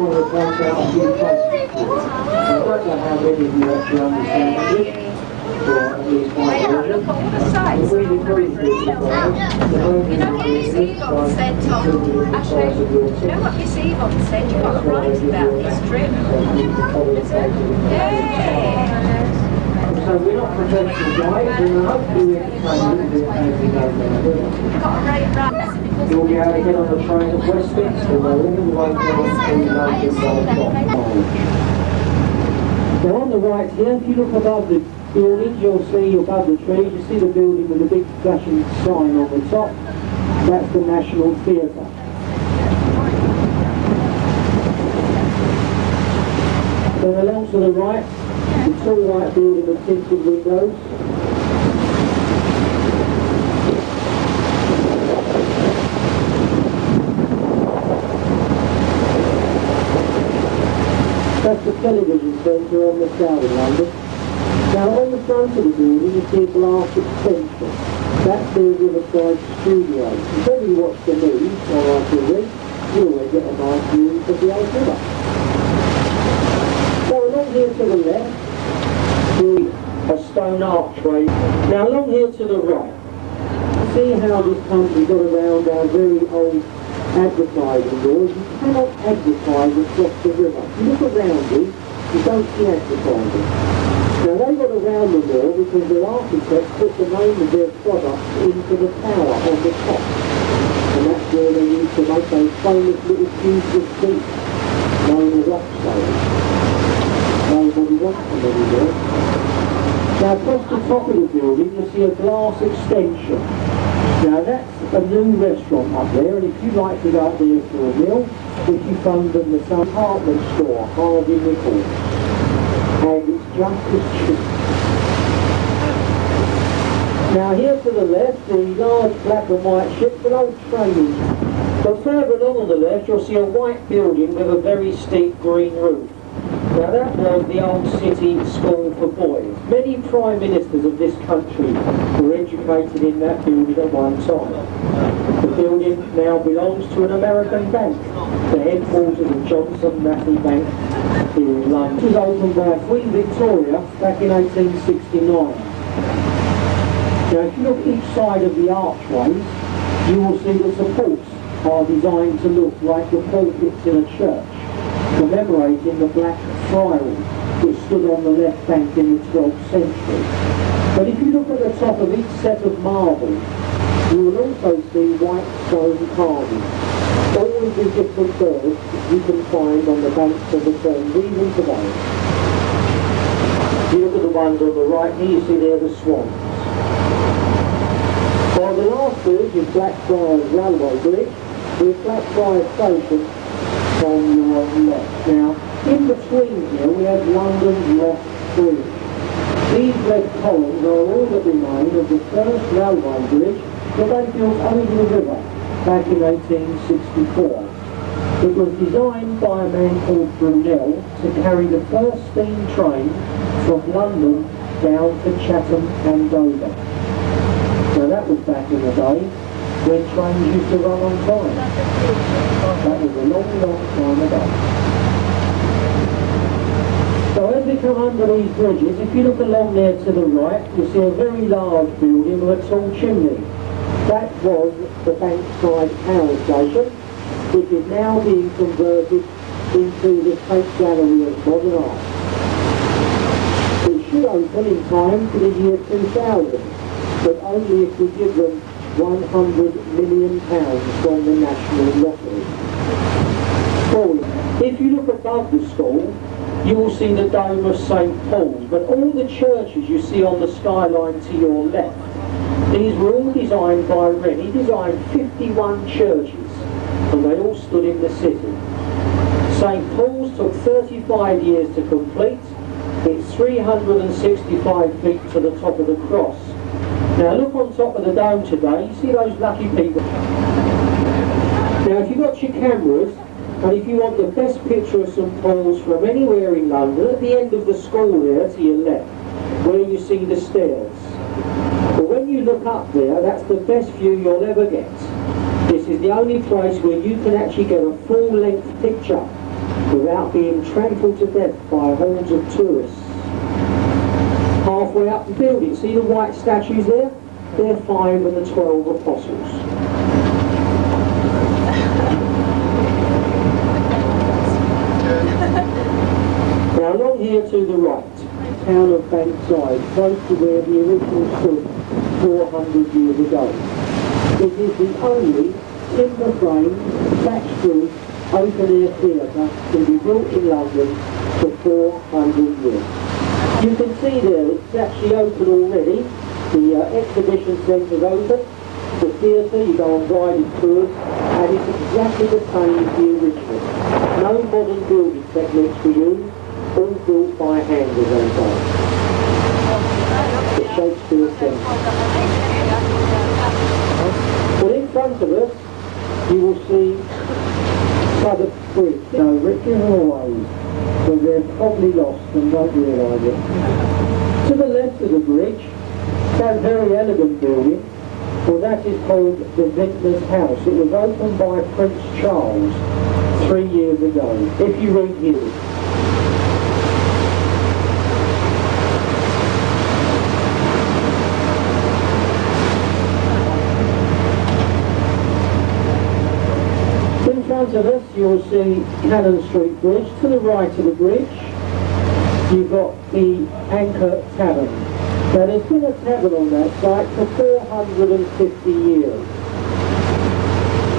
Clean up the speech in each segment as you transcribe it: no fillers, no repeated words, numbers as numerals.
want to point out a few places. I don't know how many of you actually understand English, or at least my version. If we decrease this as well, the home is Yvonne said, Tom, actually, you know what Miss Yvonne said? You got right about this trip. Yeah. So we're not professional guides, and hopefully we can try and do it as we go down. Got a great run. You'll be able to get on the train at Westminster, where all the way down to London by Now on the right here, if you look above the building, you'll see above the trees, you see the building with a big flashing sign on the top. That's the National Theatre. Then along to the right, the tall white building with tinted windows. That's the television centre on the south of London. Now on the front of the building you see a glass extension. That's the Riverside studio. If ever you watch the news or on TV, you always get a nice view of the old river. So along here to the left, a stone archway. Now along here to the right, see how this country got around our very old advertising doors. You cannot advertise across the river. If you look around you, you don't see advertising. Now they got around the law because their architects put the name of their product into the tower on the top. And that's where they used to make those famous little cubes of tea known as upsales. Nobody wants them anymore. Now across the top of the building you see a glass extension. Now that's a new restaurant up there, and if you like to go up there for a meal, if you phone them the some department store, Harvey Nichols, and it's just as cheap. Now here to the left, the large black and white ship's an old training. But further along on the left, you'll see a white building with a very steep green roof. Now that was the old city school for boys. Many prime ministers of this country were educated in that building at one time. The building now belongs to an American bank, the headquarters of Johnson Matthey Bank here in London. It was opened by Queen Victoria back in 1869. Now if you look each side of the archways, you will see the supports are designed to look like the pulpits in a church, commemorating the Black Friars which stood on the left bank in the 12th century. But if you look at the top of each set of marbles, you will also see white stone carvings, all of the different birds you can find on the banks of the Thames even today. If you look at the ones on the right here, you see there the swans. Well, the last bridge is Blackfriars Railway Bridge, with Blackfriars Station on your left. Now, in between here we have London's Lost Bridge. These red columns are all that remain of the first railway bridge that they built over the river back in 1864. It was designed by a man called Brunel to carry the first steam train from London down to Chatham and Dover. Now that was back in the day when trains used to run on time. That was a long, long time ago. So as we come under these bridges, if you look along there to the right, you see a very large building with a tall chimney. That was the Bankside Power Station, which is now being converted into the Tate Gallery of Modern Art. It should open in time for the year 2000, but only if we give them £100 million from the National Lottery. If you look above the school, you will see the dome of St Paul's, but all the churches you see on the skyline to your left, these were all designed by Wren. He designed 51 churches, and they all stood in the city. St Paul's took 35 years to complete. It's 365 feet to the top of the cross. Now look on top of the dome today, you see those lucky people. Now if you've got your cameras, and if you want the best picture of St Paul's from anywhere in London, at the end of the school there to your left, where you see the stairs. But when you look up there, that's the best view you'll ever get. This this is the only place where you can actually get a full-length picture without being trampled to death by hordes of tourists. Halfway up the building, see the white statues there? They're 5 of the 12 apostles. Now along here to the right, town of Bankside, close to where the original stood 400 years ago. It is the only timber frame, thatched roof, open-air theatre to be built in London for 400 years. You can see there, it's actually open already. The exhibition centre is open. The theatre, you go on guided tours, and it's exactly the same as the original. No modern building techniques were used, all built by hand as they say. The Shakespeare Centre. Well, in front of us, you will see Southwark Bridge. So Richard Hallways, but they're probably lost and don't realise it. To the left of the bridge, that very elegant building, well, that is called the Vintner's House. It was opened by Prince Charles 3 years ago. If you read here. In front of us, you'll see Cannon Street Bridge. To the right of the bridge, you've got the Anchor Tavern. Now, there's been a tavern on that site for 450 years.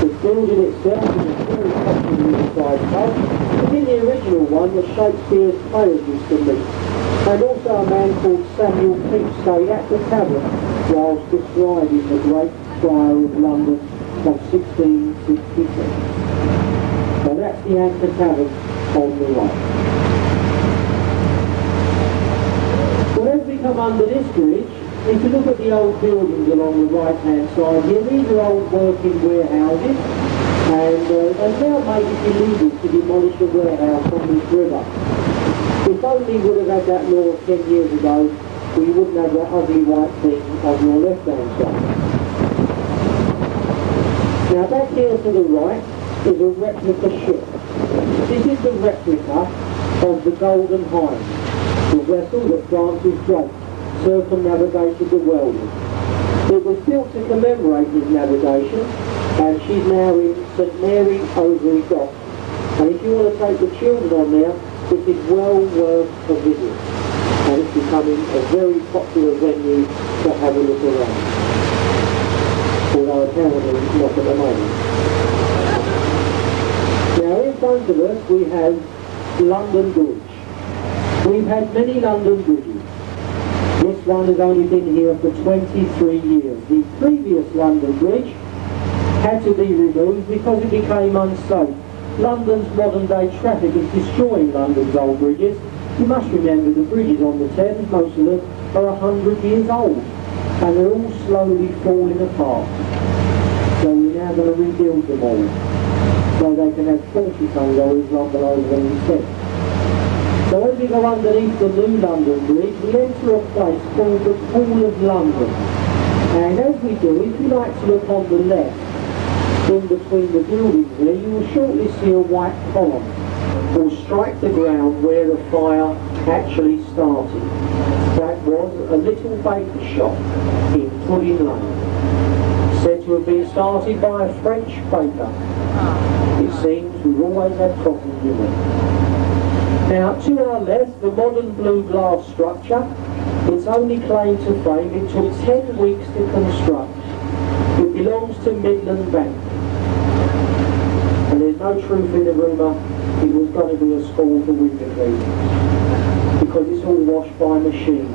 The building itself is a very popular inside pub, but in the original one was Shakespeare's players used to meet. And also a man called Samuel Pepys stayed at the tavern whilst describing the Great Fire of London of 1666. So that's the Anchor Tavern on the right. Well, as we come under this bridge, if you look at the old buildings along the right-hand side here, these are old working warehouses, and they've now made it illegal to demolish a warehouse on this river. If only we would have had that law 10 years ago, we wouldn't have that ugly white thing on your left-hand side. Now back here to the right is a replica ship. This is the replica of the Golden Hind, the vessel that Francis Drake circumnavigated the world in. It was built to commemorate his navigation, and she's now in St Mary Overy Dock. And if you want to take the children on there, this is well worth a visit. And it's becoming a very popular venue to have a look around. Although apparently not at the moment. Now in front of us we have London Bridge. We've had many London bridges. This one has only been here for 23 years. The previous London Bridge had to be removed because it became unsafe. London's modern day traffic is destroying London's old bridges. You must remember the bridges on the Thames, most of them are 100 years old, and they're all slowly falling apart. So we're now going to rebuild them all, so they can have 40-ton lorries run over them instead. So as we go underneath the new London Bridge, we enter a place called the Pool of London. And as we do, if you like to look on the left, in between the buildings there, you will shortly see a white column will strike the ground where the fire actually started. That was a little baker shop in Pudding Lane, said to have been started by a French baker. It seems we've always had problems with it. Now, to our left, the modern blue glass structure, its only claim to fame, it took 10 weeks to construct. It belongs to Midland Bank. And there's no truth in the rumour it was going to be a school for women readers, because it's all washed by machine.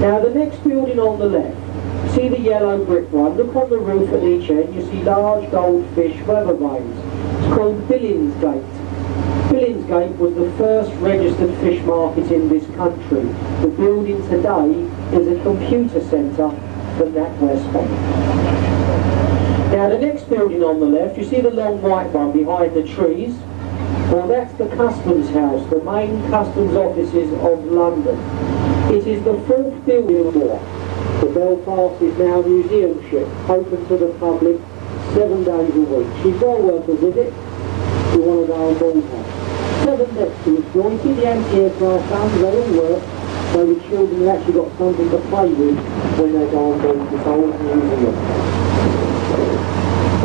Now, the next building on the left, see the yellow brick one? Look on the roof at each end, you see large goldfish weather vanes. It's called Billingsgate. Billingsgate was the first registered fish market in this country. The building today is a computer centre for NatWest Bank. Now the next building on the left, you see the long white one behind the trees? Well, that's the Customs House, the main customs offices of London. It is the fourth building war. The Belfast is now a museum ship, open to the public 7 days a week. She's well worth a visit if you want to go on board her. 7 decks to enjoy. See the anti-aircraft guns, they all work, so the children have actually got something to play with when they go on board this old museum.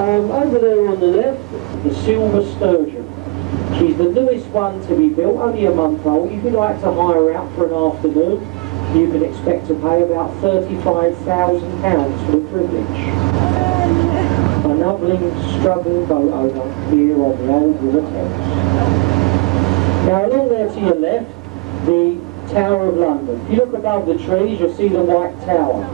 Over there on the left, the Silver Sturgeon. She's the newest one to be built, only a month old. If you'd like to hire her out for an afternoon, you can expect to pay about £35,000 for the privilege. A nubbling, struggling boat owner here on the old River Thames. Now along there to your left, the Tower of London. If you look above the trees, you'll see the White Tower.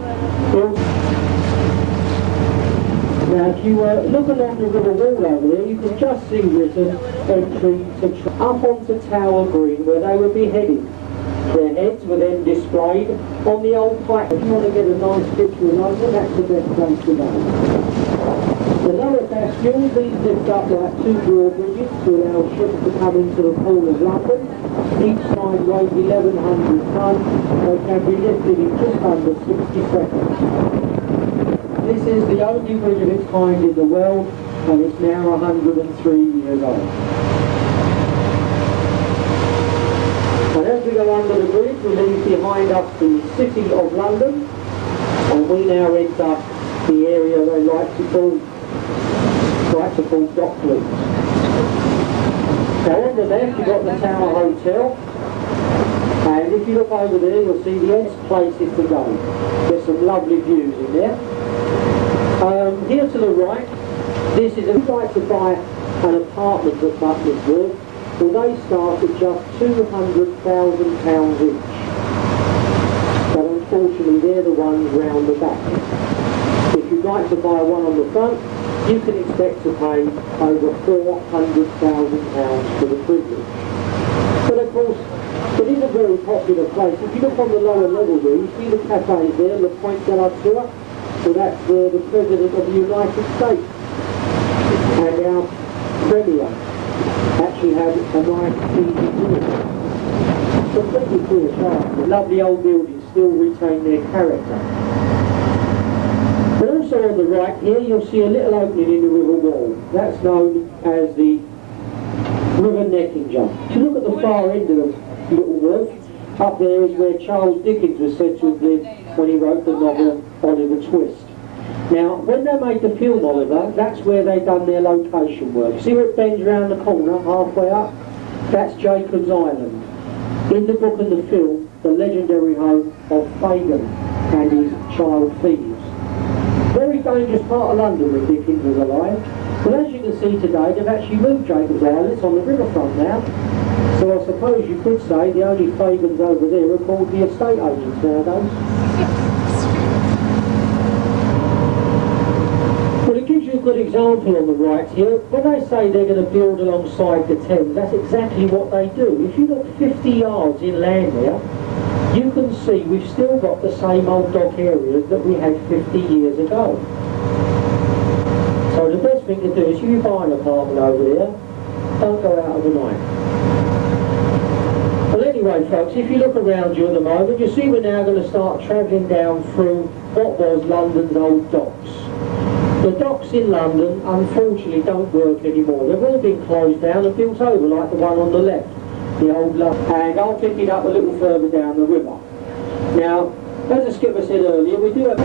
Now if you look along the river wall over there, you can just see written entry to up onto Tower Green where they were beheaded. Their heads were then displayed on the old plaque. If you want to get a nice picture of London, that's the best place to go. The lower bastions, these lift up like 2 drawbridges to allow ships to come into the pool of London. Each side weighs 1,100 tons. They can be lifted in just under 60 seconds. This is the only bridge of its kind in the world, and it's now 103 years old. And as we go under the bridge, we leave behind us the City of London, and we now enter the area they like to call Docklands. Now on the left you've got the Tower Hotel, and if you look over there you'll see the best places to go. There's some lovely views in there. Here to the right, this is if you'd like to buy an apartment at Butlins Wharf, well they start at just £200,000 each. But unfortunately they're the ones round the back. If you'd like to buy one on the front, you can expect to pay over £400,000 for the privilege. But of course, it is a very popular place. If you look on the lower level there, you see the cafes there, the Point de la Tour. So that's where the President of the United States and our Premier actually had a nice easy dinner. Completely free of charge. The lovely old buildings still retain their character. But also on the right here you'll see a little opening in the river wall. That's known as the river necking jump. If you look at the far end of the little wharf, up there is where Charles Dickens was said to have lived when he wrote the novel Oliver Twist. Now, when they made the film Oliver, that's where they done their location work. See where it bends around the corner, halfway up? That's Jacob's Island. In the book and the film, the legendary home of Fagin and his child thieves. Very dangerous part of London when Dickens was alive. But as you can see today, they've actually moved Jacob's Island. It's on the riverfront now. So I suppose you could say the only Fagins over there are called the estate agents nowadays. Well, it gives you a good example on the right here. When they say they're going to build alongside the Thames, that's exactly what they do. If you look 50 yards inland there, you can see we've still got the same old dock areas that we had 50 years ago. So the best thing to do is if you buy an apartment over there, don't go out overnight. Well anyway folks, if you look around you at the moment, you see we're now going to start travelling down through what was London's old docks. The docks in London unfortunately don't work anymore. They've all been closed down and built over like the one on the left, the old London. And I'll pick it up a little further down the river. Now, as the skipper said earlier, we do have...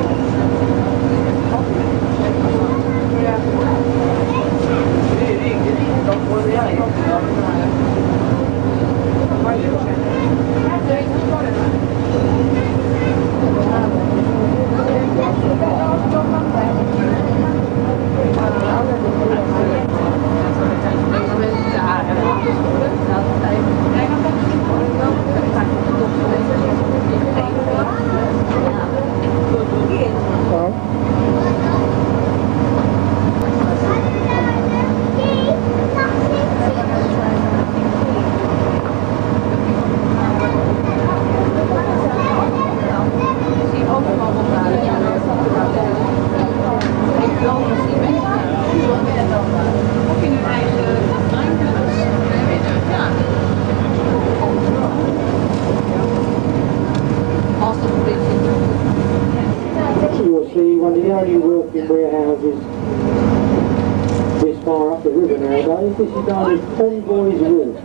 river nowadays. This is known as Convoy's Wharf.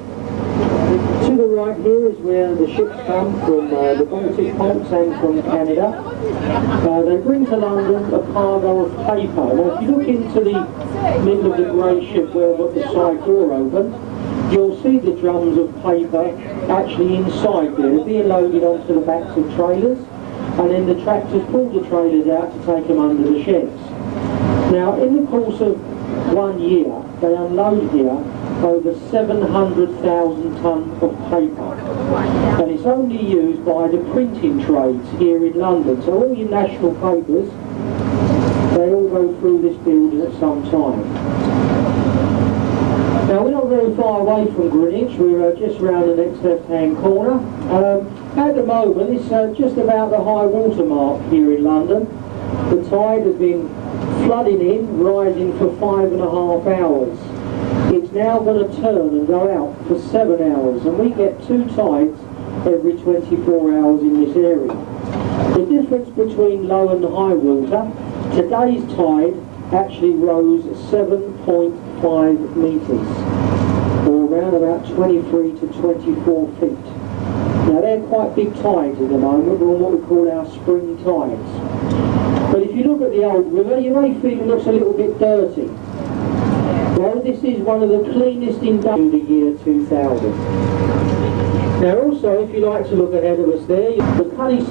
To the right here is where the ships come from the Baltic ports and from Canada. They bring to London a cargo of paper. Now if you look into the middle of the grey ship where I've got the side door open, you'll see the drums of paper actually inside there. They're being loaded onto the backs of trailers, and then the tractors pull the trailers out to take them under the sheds. Now in the course of 1 year, they unload here over 700,000 tonnes of paper, and it's only used by the printing trades here in London. So all your national papers, they all go through this building at some time. Now we're not very far away from Greenwich, we're just round the next left-hand corner. At the moment it's just about the high water mark here in London. The tide has been flooding in, rising for 5.5 hours. It's now going to turn and go out for 7 hours, and we get 2 tides every 24 hours in this area. The difference between low and high water, today's tide actually rose 7.5 metres, or around about 23 to 24 feet. Now they're quite big tides at the moment, or what we call our spring tides. But if you look at the old river, you may feel it looks a little bit dirty. Well, this is one of the cleanest in the year 2000. Now also, if you like to look ahead of us there, the Cunny